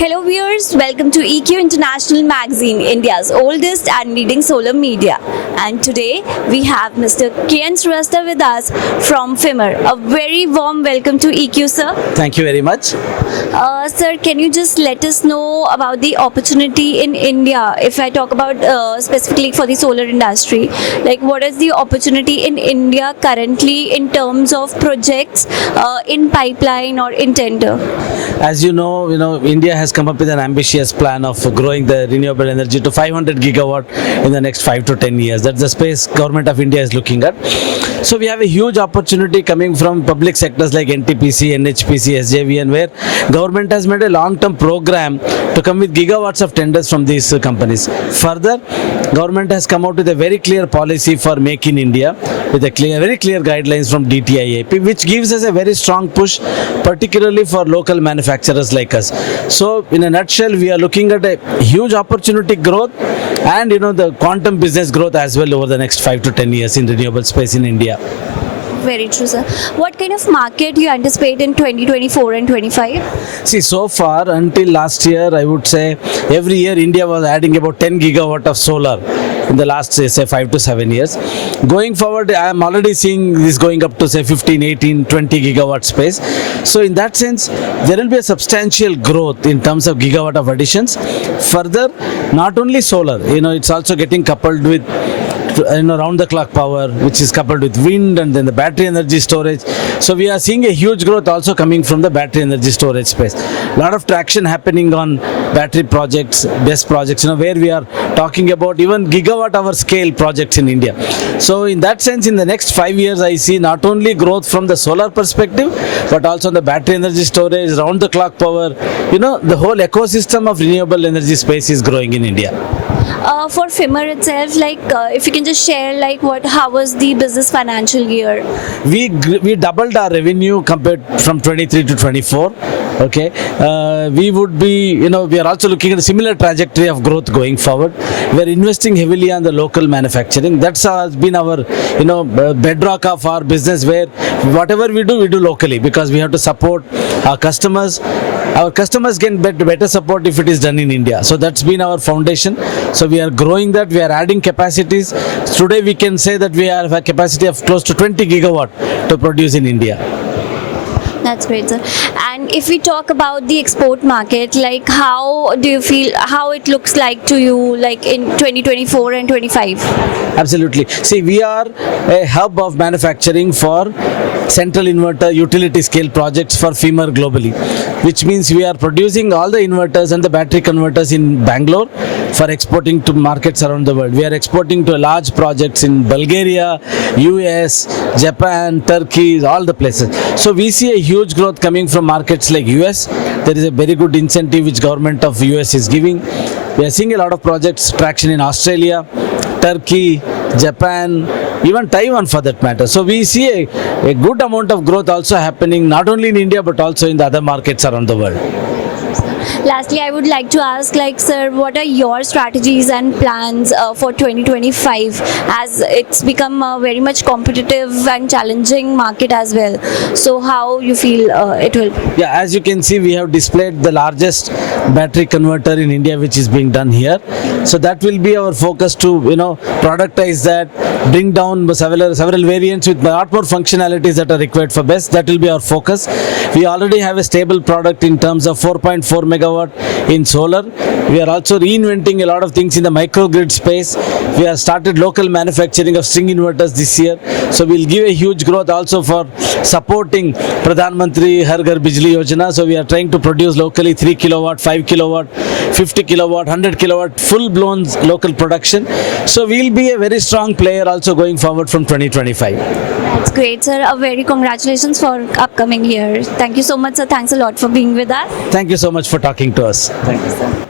Hello viewers, welcome to EQ International Magazine, India's oldest and leading solar media. And today we have Mr. Kian Shrestha with us from FIMR. A very warm welcome to EQ, sir. Thank you very much. Sir, can you just let us know about the opportunity in India? If I talk about specifically for the solar industry, like what is the opportunity in India currently in terms of projects in pipeline or in tender? As you know, India has come up with an ambitious plan of growing the renewable energy to 500 gigawatt in the next 5 to 10 years. That's the space government of India is looking at. So we have a huge opportunity coming from public sectors like NTPC, NHPC, SJVN, where government has made a long-term program to come with gigawatts of tenders from these companies. Further, government has come out with a very clear policy for Make in India with a very clear guidelines from DTIAP, which gives us a very strong push, particularly for local manufacturers like us. So in a nutshell, we are looking at a huge opportunity growth and the quantum business growth as well over the next 5 to 10 years in renewable space in India. Very true, sir. What kind of market do you anticipate in 2024 and 25? See, so far until last year, I would say every year India was adding about 10 gigawatt of solar in the last say 5 to 7 years. Going forward, I am already seeing this going up to say 15, 18, 20 gigawatt space. So in that sense, there will be a substantial growth in terms of gigawatt of additions. Further, not only solar, it's also getting coupled with round the clock power, which is coupled with wind and then the battery energy storage. So we are seeing a huge growth also coming from the battery energy storage space. A lot of traction happening on battery projects, BESS projects, where we are talking about even gigawatt hour scale projects in India. So in that sense, in the next 5 years, I see not only growth from the solar perspective, but also the battery energy storage, round the clock power. The whole ecosystem of renewable energy space is growing in India. For FIMR itself, if you can just share how was the business financial year? We doubled our revenue compared from 23 to 24. Okay, we would be, we are also looking at a similar trajectory of growth going forward. We are investing heavily on the local manufacturing. That's has been our, bedrock of our business, where whatever we do locally, because we have to support our customers. Our customers can get better support if it is done in India. So that's been our foundation. So we are growing that. We are adding capacities. Today we can say that we have a capacity of close to 20 gigawatt to produce in India. That's great, sir. And if we talk about the export market, how do you feel, how it looks like to you, in 2024 and 25? Absolutely. See, we are a hub of manufacturing for central inverter utility scale projects for FIMR globally, which means we are producing all the inverters and the battery converters in Bangalore for exporting to markets around the world. We are exporting to large projects in Bulgaria, US, Japan, Turkey, all the places. So we see a huge growth coming from markets like US. There is a very good incentive which government of US is giving. We are seeing a lot of projects traction in Australia, Turkey, Japan, even Taiwan for that matter. So we see a good amount of growth also happening not only in India but also in the other markets around the world. Lastly, I would like to ask, sir, what are your strategies and plans for 2025, as it's become a very much competitive and challenging market as well. So how you feel it will? Yeah, as you can see, we have displayed the largest battery converter in India, which is being done here. So that will be our focus to, productize that, bring down several variants with a lot more functionalities that are required for BESS. That will be our focus. We already have a stable product in terms of 4.4 megawatt in solar. We are also reinventing a lot of things in the microgrid space. We have started local manufacturing of string inverters this year. So we'll give a huge growth also for supporting Pradhan Mantri Har Ghar Bijli Yojana. So we are trying to produce locally 3 kilowatt, 5 kilowatt, 50 kilowatt, 100 kilowatt, full-blown local production. So we'll be a very strong player also going forward from 2025. That's great, sir. A very congratulations for upcoming year. Thank you so much, sir. Thanks a lot for being with us. Thank you so much for talking to us. Thank you, sir.